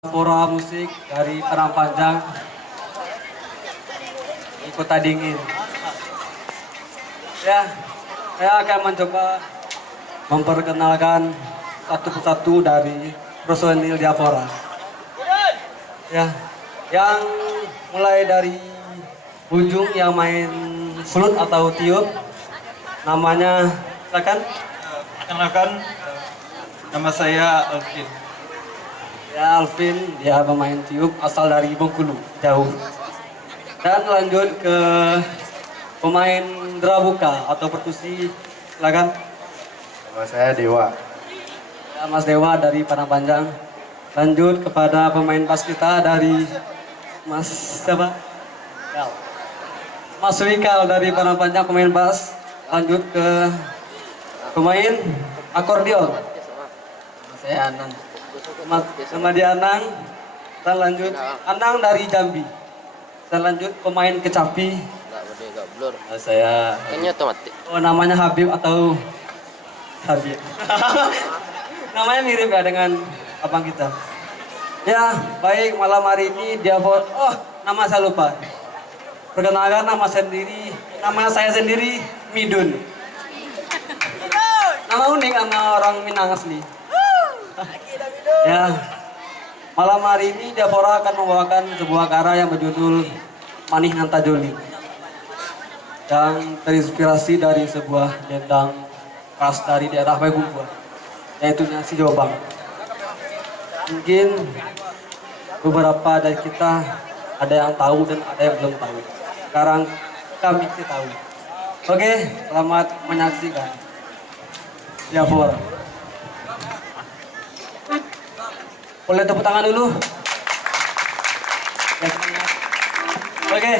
Pura musik dari Padang Panjang di Kota Dingin. Ya, saya akan mencoba memperkenalkan satu persatu dari personil Diaspora. Ya, yang mulai dari ujung yang main flute atau tiup, namanya silakan. Perkenalkan, nama saya Alvin. Ya, Alvin, dia pemain tiup asal dari Bengkulu, jauh. Dan lanjut ke pemain drabuka atau perkusi, silakan. Nama saya Dewa. Ya, Mas Dewa dari Padang Panjang. Lanjut kepada pemain bass kita dari Mas siapa? Ya. Mas Wikal dari Padang Panjang, pemain bass. Lanjut ke pemain akordeon. Saya Anang. Sama dia Anang. Dan lanjut Anang dari Jambi. Dan lanjut pemain kecapi. Saya Kayaknya otomatis. Oh, namanya Habib atau Habib. Namanya mirip ya dengan abang kita. Ya, baik, malam hari ini dia buat, oh, nama saya lupa. Perkenalkan nama saya sendiri Midun. Nama unik sama orang Minang asli. Ya, malam hari ini Diaspora akan membawakan sebuah karya yang berjudul Manih Nantajoli, yang terinspirasi dari sebuah dendang khas dari daerah Payakumbuh, yaitu nasi Jobang. Mungkin beberapa dari kita ada yang tahu dan ada yang belum tahu. Sekarang kami tahu. Oke, selamat menyaksikan Diaspora. Boleh tepuk tangan dulu. Ya, semangat. Oke.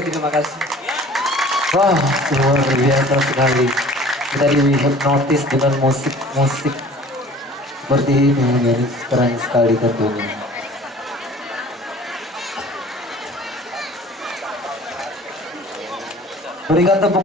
Oke, terima kasih. Wah, luar biasa sekali. Kita dihipnotis dengan musik-musik seperti ini. Ini keren sekali tentunya. Berikan tepuk